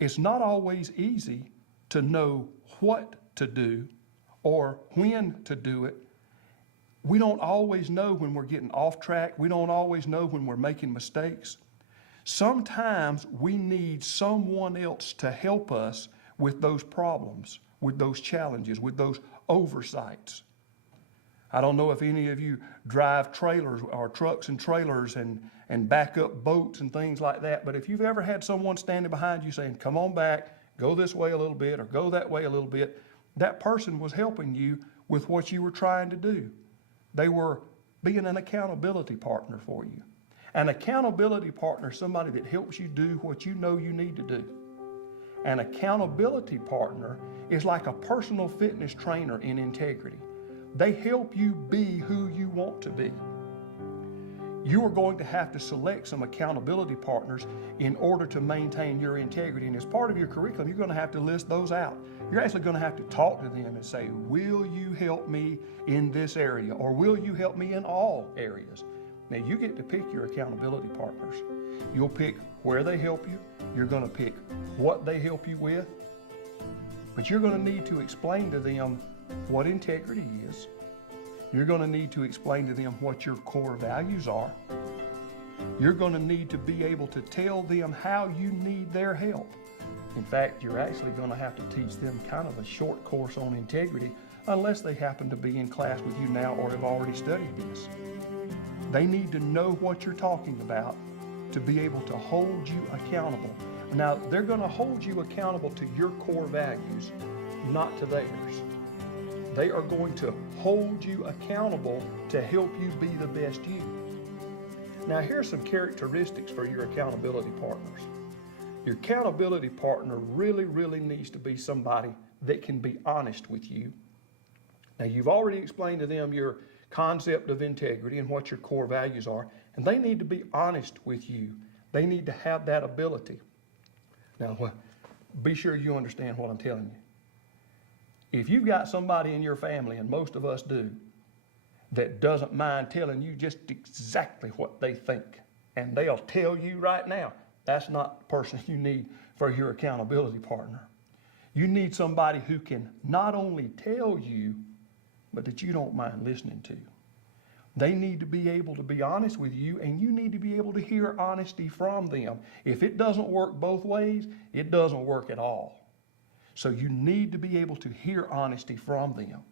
It's not always easy to know what to do or when to do it. We don't always know when we're getting off track. We don't always know when we're making mistakes. Sometimes we need someone else to help us with those problems, with those challenges, with those oversights. I don't know if any of you drive trailers or trucks and trailers and back up boats and things like that, but if you've ever had someone standing behind you saying, come on back, go this way a little bit or go that way a little bit, that person was helping you with what you were trying to do. They were being an accountability partner for you. An accountability partner is somebody that helps you do what you know you need to do. An accountability partner is like a personal fitness trainer in integrity. They help you be who you want to be. You are going to have to select some accountability partners in order to maintain your integrity. And as part of your curriculum, you're going to have to list those out. You're actually going to have to talk to them and say, will you help me in this area? Or will you help me in all areas? Now, you get to pick your accountability partners. You'll pick where they help you. You're going to pick what they help you with. But you're going to need to explain to them what integrity is. You're going to need to explain to them what your core values are. You're going to need to be able to tell them how you need their help. In fact, you're actually going to have to teach them kind of a short course on integrity unless they happen to be in class with you now or have already studied this. They need to know what you're talking about to be able to hold you accountable. Now, they're going to hold you accountable to your core values, not to theirs. They are going to hold you accountable to help you be the best you. Now, here's some characteristics for your accountability partners. Your accountability partner really needs to be somebody that can be honest with you. Now, you've already explained to them your concept of integrity and what your core values are, and they need to be honest with you. They need to have that ability. Now, be sure you understand what I'm telling you. If you've got somebody in your family, and most of us do, that doesn't mind telling you just exactly what they think, and they'll tell you right now, that's not the person you need for your accountability partner. You need somebody who can not only tell you, but that you don't mind listening to. They need to be able to be honest with you, and you need to be able to hear honesty from them. If it doesn't work both ways, it doesn't work at all. So you need to be able to hear honesty from them.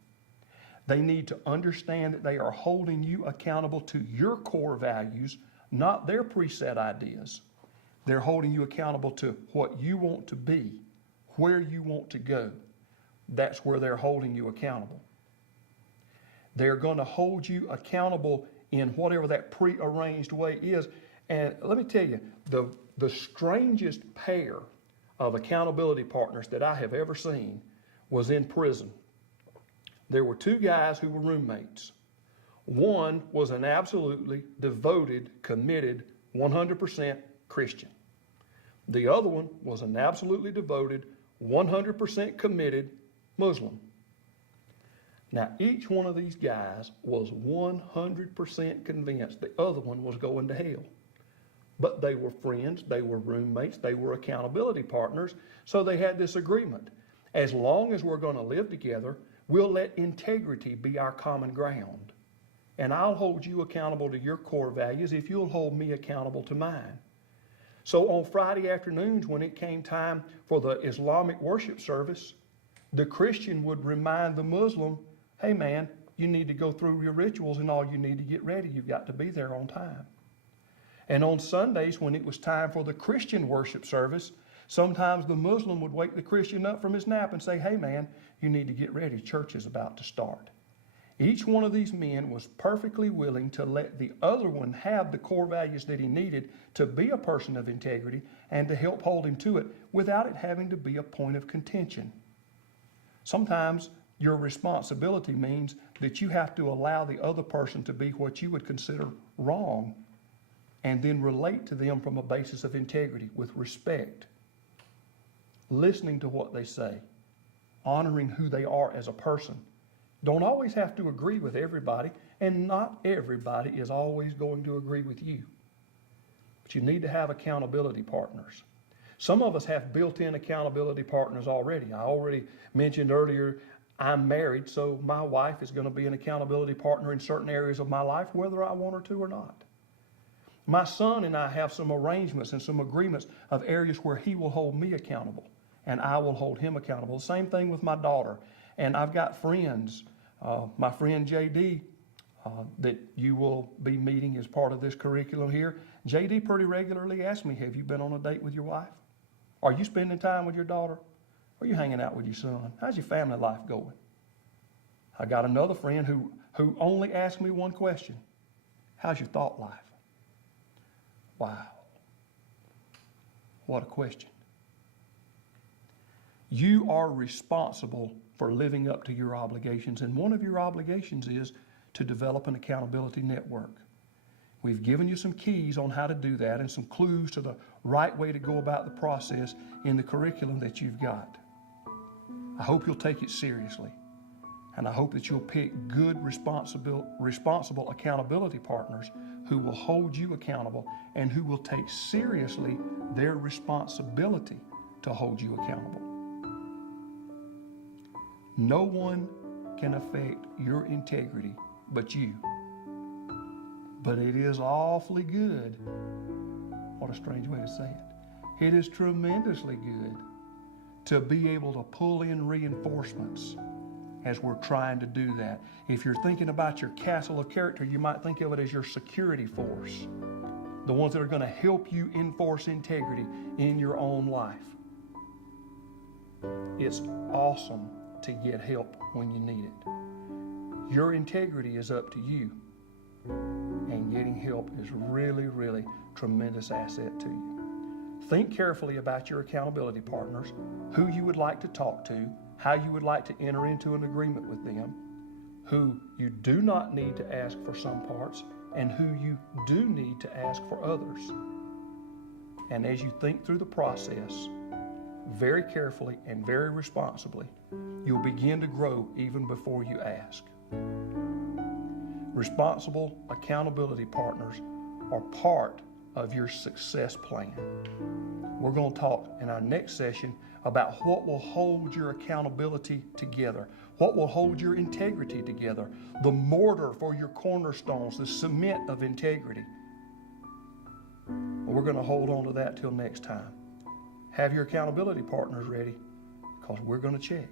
They need to understand that they are holding you accountable to your core values, not their preset ideas. They're holding you accountable to what you want to be, where you want to go. That's where they're holding you accountable. They're going to hold you accountable in whatever that prearranged way is. And let me tell you, the strangest pair of accountability partners that I have ever seen was in prison. There were two guys who were roommates. One was an absolutely devoted, committed, 100% Christian. The other one was an absolutely devoted, 100% committed Muslim. Now, each one of these guys was 100% convinced the other one was going to hell. But they were friends, they were roommates, they were accountability partners, so they had this agreement. As long as we're going to live together, we'll let integrity be our common ground. And I'll hold you accountable to your core values if you'll hold me accountable to mine. So on Friday afternoons, when it came time for the Islamic worship service, the Christian would remind the Muslim, hey man, you need to go through your rituals and all, you need to get ready. You've got to be there on time. And on Sundays, when it was time for the Christian worship service, sometimes the Muslim would wake the Christian up from his nap and say, hey man, you need to get ready. Church is about to start. Each one of these men was perfectly willing to let the other one have the core values that he needed to be a person of integrity and to help hold him to it without it having to be a point of contention. Sometimes your responsibility means that you have to allow the other person to be what you would consider wrong and then relate to them from a basis of integrity with respect, listening to what they say, honoring who they are as a person. Don't always have to agree with everybody, and not everybody is always going to agree with you. But you need to have accountability partners. Some of us have built-in accountability partners already. I already mentioned earlier, I'm married, so my wife is going to be an accountability partner in certain areas of my life, whether I want her to or not. My son and I have some arrangements and some agreements of areas where he will hold me accountable and I will hold him accountable. The same thing with my daughter. And I've got friends, my friend JD, that you will be meeting as part of this curriculum here. JD pretty regularly asks me, have you been on a date with your wife? Are you spending time with your daughter? Are you hanging out with your son? How's your family life going? I got another friend who only asks me one question. How's your thought life? Wow. What a question. You are responsible for living up to your obligations, and one of your obligations is to develop an accountability network. We've given you some keys on how to do that and some clues to the right way to go about the process in the curriculum that you've got. I hope you'll take it seriously, and I hope that you'll pick good, responsible accountability partners who will hold you accountable and who will take seriously their responsibility to hold you accountable. No one can affect your integrity but you. But it is awfully good. What a strange way to say it. It is tremendously good to be able to pull in reinforcements as we're trying to do that. If you're thinking about your castle of character, you might think of it as your security force, the ones that are going to help you enforce integrity in your own life. It's awesome to get help when you need it. Your integrity is up to you, and getting help is really, really tremendous asset to you. Think carefully about your accountability partners, who you would like to talk to, how you would like to enter into an agreement with them, who you do not need to ask for some parts, and who you do need to ask for others. And as you think through the process, very carefully and very responsibly, you'll begin to grow even before you ask. Responsible accountability partners are part of your success plan. We're going to talk in our next session about what will hold your accountability together, what will hold your integrity together, the mortar for your cornerstones, the cement of integrity. We're going to hold on to that till next time. Have your accountability partners ready, because we're going to check.